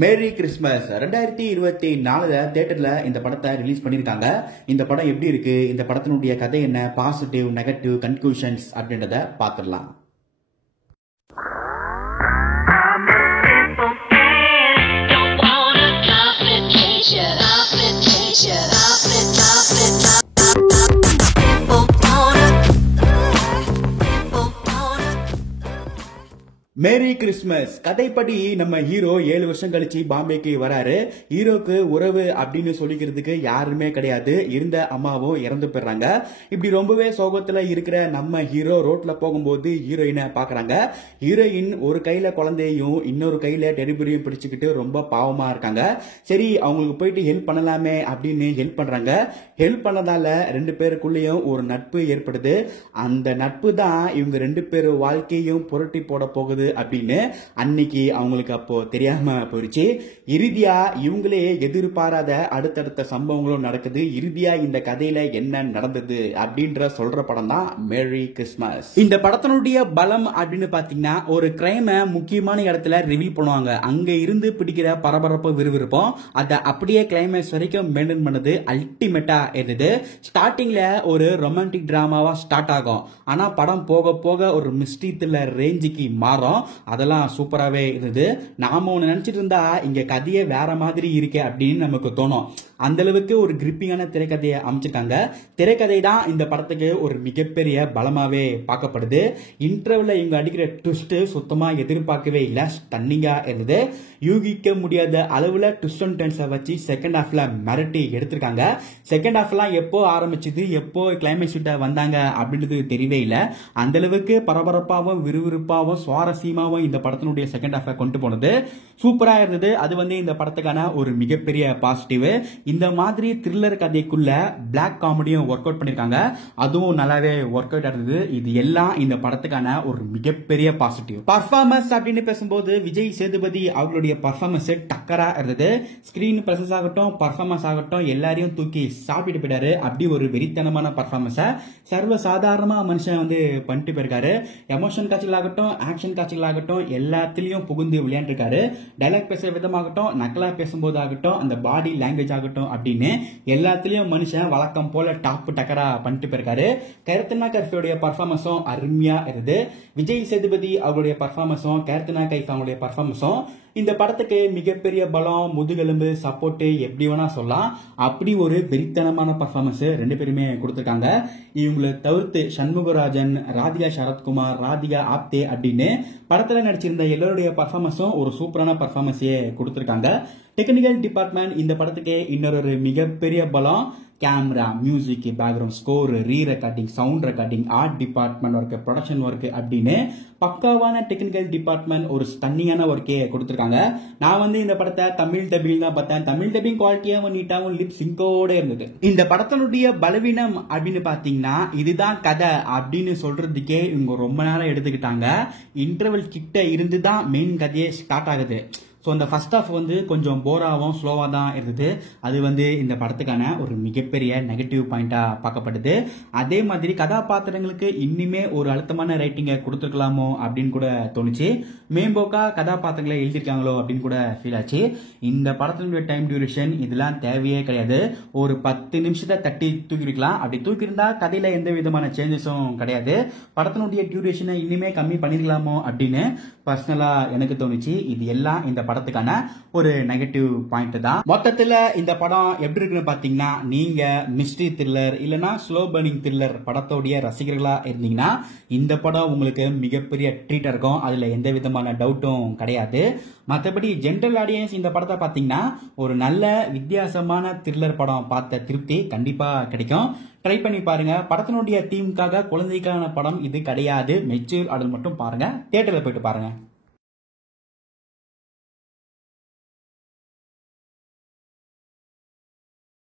Merry Christmas 2024 தியேட்டர்ல இந்த படத்தை ரிலீஸ் பண்ணிருக்காங்க. இந்த படம் எப்படி இருக்கு, இந்த படத்தினுடைய கதை என்ன, பாசிட்டிவ் நெகட்டிவ் கன்க்ளூஷன்ஸ் அப்படின்றத பாத்துடலாம். மேரி கிறிஸ்மஸ் கதைப்படி நம்ம ஹீரோ 7 வருஷம் கழிச்சு பாம்பேக்கு வராரு. ஹீரோக்கு உறவு அப்படின்னு சொல்லிக்கிறதுக்கு யாருமே கிடையாது. இருந்த அம்மாவும் இறந்து போயிடுறாங்க. இப்படி ரொம்பவே சோகத்துல இருக்கிற நம்ம ஹீரோ ரோட்ல போகும்போது ஹீரோயினை பாக்குறாங்க. ஹீரோயின் ஒரு கையில குழந்தையும் இன்னொரு கையில டெலிபரியும் பிடிச்சுக்கிட்டு ரொம்ப பாவமா இருக்காங்க. சரி, அவங்களுக்கு போயிட்டு ஹெல்ப் பண்ணலாமே அப்படின்னு ஹெல்ப் பண்றாங்க. ஹெல்ப் பண்ணதால 2 பேருக்குள்ளேயும் ஒரு நட்பு ஏற்படுது. அந்த நட்பு தான் இவங்க 2 பேர் வாழ்க்கையும் புரட்டி போட போகுது அப்படின்னு அன்னைக்கு அவங்களுக்கு அப்போ தெரியாம போயிடுச்சு. இறுதியா இவங்களே எதிர்பாராத அடுத்தடுத்த சம்பவங்களும் நடக்குது. இறுதியா இந்த கதையில என்ன நடந்தது அப்படின்ற சொல்ற படம் தான் மேரி கிறிஸ்மஸ். இந்த படத்தினுடைய பலம் அப்படின்னு பாத்தீங்கன்னா, ஒரு கிரைம முக்கியமான இடத்துல ரிவீல் பண்ணுவாங்க. அங்க இருந்து பிடிக்கிற பரபரப்பு விறுவிறுப்போம் அதை அப்படியே கிளைமேக்ஸ் வரைக்கும் மெயின்டைன் பண்ணது அல்டிமேட்டா இருந்தது. ஸ்டார்டிங்ல ஒரு ரொமான்டிக் டிராமாவா ஸ்டார்ட் ஆகும். ஆனா படம் போக போக ஒரு மிஸ்ட்ரி த்ரில்லர் ரேஞ்சுக்கு மாறும். அதெல்லாம் சூப்பராகவே இருந்தது. நாம ஒன்று நினைச்சிட்டு இருந்தா இங்க கதையே வேற மாதிரி இருக்கே அப்படின்னு நமக்கு தோணும். அந்த அளவுக்கு ஒரு கிரிப்பிங்கான திரைக்கதையை அமைச்சிருக்காங்க. திரைக்கதை தான் இந்த படத்துக்கு ஒரு மிகப்பெரிய பலமாவே பார்க்கப்படுது. இன்டர்வல்ல இவங்க அடிக்கிற ட்விஸ்ட் சுத்தமா எதிர்பார்க்கவே இல்லை. ஸ்டன்னிங்கா இருந்தது. யூகிக்க முடியாத அளவுல ட்விஸ்ட் அண்ட் டர்ன்ஸை வச்சு செகண்ட் ஹாஃப்ல மிரட்டி எடுத்திருக்காங்க. செகண்ட் ஹாஃப்லாம் எப்போ ஆரம்பிச்சது, எப்போ கிளைமேக்ஸ் கிட்ட வந்தாங்க அப்படின்றது தெரியவே இல்லை. அந்த அளவுக்கு பரபரப்பாகவும் விறுவிறுப்பாகவும் சுவாரஸ்யமாகவும் இந்த படத்தினுடைய செகண்ட் ஹாஃபை கொண்டு போனது சூப்பரா இருந்தது. அது இந்த படத்துக்கான ஒரு மிகப்பெரிய பாசிட்டிவ். இந்த மாதிரி த்ரில்லர் கதைக்குள்ள பிளாக் காமெடியும் ஒர்க் அவுட் பண்ணிருக்காங்க. அதுவும் நல்லாவே ஒர்க் அவுட் இருந்தது. இது எல்லாம் இந்த படத்துக்கான ஒரு மிகப்பெரிய பாசிட்டிவ். பர்ஃபார்மன்ஸ் அப்படின்னு பேசும்போது விஜய் சேதுபதி அவர்களுடைய பர்ஃபார்மன்ஸ் டக்கரா இருந்தது. ஸ்கிரீன் பிரசன்ஸ் ஆகட்டும், பர்ஃபார்மன்ஸ் ஆகட்டும், எல்லாரையும் தூக்கி சாப்பிட்டு போயிட்டாரு. அப்படி ஒரு வெறித்தனமான பர்ஃபார்மன்ஸை சர்வ சாதாரணமா மனுஷன் பண்ணிட்டு போயிருக்காரு. எமோஷன் காட்சிகள் ஆகட்டும், ஆக்ஷன் காட்சிகள் ஆகட்டும், எல்லாத்திலையும் புகுந்து விளையாண்டுருக்காரு. டைலாக் பேசுற விதமாகட்டும், நக்கலா பேசும்போது ஆகட்டும், அந்த பாடி லாங்குவேஜ் ஆகட்டும் அப்படின்னு எல்லாத்திலையும் மனுஷன் வழக்கம் போல டாப் டக்கரா பண்ணிட்டு போயிருக்காரு. கர்த்தனா கைஃபோடைய பர்ஃபார்மன்ஸும் அருமையா இருந்தது. விஜய் சேதுபதி அவருடைய பர்ஃபார்மன்ஸும் கர்த்தனா கைஃப் அவங்களுடைய பர்ஃபார்மன்ஸும் இந்த படத்துக்கு மிகப்பெரிய பலம், முதுகெலும்பு, சப்போர்ட் எப்படி வேணா சொல்லலாம். அப்படி ஒரு வெறித்தனமான பர்ஃபார்மன்ஸ் 2 பேருமே கொடுத்திருக்காங்க. இவங்களை தவிர்த்து சண்முகராஜன், ராதிகா சரத்குமார், ராதிகா ஆப்தே அப்படின்னு படத்துல நடிச்சிருந்த எல்லாருடைய பர்ஃபார்மன்ஸும் ஒரு சூப்பரான பர்ஃபார்மன்ஸையே கொடுத்திருக்காங்க. டெக்னிக்கல் டிபார்ட்மெண்ட் இந்த படத்துக்கு இன்னொரு மிகப்பெரிய பலம். கேமரா, மியூசிக், பேக்ரவுண்ட் ஸ்கோர், ரீ recording, sound recording, art department work, production work அப்படின்னு பக்காவான டெக்னிக்கல் டிபார்ட்மெண்ட் ஒரு ஸ்டன்னிங்கான ஒர்க்கே கொடுத்திருக்காங்க. நான் இந்த படத்தை தமிழ் டப்பிங் தான் பார்த்தேன். தமிழ் டப்பிங் குவாலிட்டியாகவும் நீட்டாகவும் லிப் சிங்கோட இருந்தது. இந்த படத்தினுடைய பலவீனம் அப்படின்னு பாத்தீங்கன்னா, இதுதான் கதை அப்படின்னு சொல்றதுக்கே இவங்க ரொம்ப நேரம் எடுத்துக்கிட்டாங்க. இன்டர்வல் கிட்ட இருந்து தான் மெயின் கதையே ஸ்டார்ட் ஆகுது. ஸோ அந்த ஃபர்ஸ்ட் ஆஃப் கொஞ்சம் போராகவும் ஸ்லோவாக தான் இருந்தது. அது இந்த படத்துக்கான ஒரு மிகப்பெரிய நெகட்டிவ் பாயிண்டாக பார்க்கப்படுது. அதே மாதிரி கதாபாத்திரங்களுக்கு இன்னுமே ஒரு அழுத்தமான ரைட்டிங்கை கொடுத்துருக்கலாமோ அப்படின்னு கூட தோணுச்சு. மேம்போக்கா கதாபாத்திரங்களை எழுதியிருக்காங்களோ அப்படின்னு கூட ஃபீல் ஆச்சு. இந்த படத்தினுடைய டைம் டியூரேஷன் இதெல்லாம் தேவையே கிடையாது. ஒரு 10 நிமிஷத்தை தட்டி தூக்கிருக்கலாம். அப்படி தூக்கியிருந்தா கதையில எந்த விதமான சேஞ்சஸும் கிடையாது. படத்தினுடைய டியூரேஷனை இன்னுமே கம்மி பண்ணிருக்கலாமோ அப்படின்னு பர்சனலா எனக்கு தோணுச்சு. இது எல்லாம் இந்த படத்துக்கான ஒரு நெகட்டிவ் பாயிண்ட் தான். மொத்தத்துல இந்த படம் எப்படி இருக்குன்னு பாத்தீங்கன்னா, நீங்க மிஸ்ட்ரி த்ரில்லர் இல்லனா ஸ்லோ பர்னிங் த்ரில்லர் படத்தோடைய ரசிகர்களா இருந்தீங்கன்னா இந்த படம் உங்களுக்கு மிகப்பெரிய ட்ரீட் இருக்கும். அதுல எந்த விதமான டவுட்டும் கிடையாது. மற்றபடி ஜென்ரல் ஆடியன்ஸ் இந்த படத்தை பாத்தீங்கன்னா ஒரு நல்ல வித்தியாசமான த்ரில்லர் படம் பார்த்த திருப்தி கண்டிப்பா கிடைக்கும். ட்ரை பண்ணி பாருங்க. படத்தினுடைய தீமுக்காக குழந்தைக்கான படம் இது கிடையாது. மெச்சூர் ஆடல் மட்டும் பாருங்க. தியேட்டர்ல போயிட்டு பாருங்க.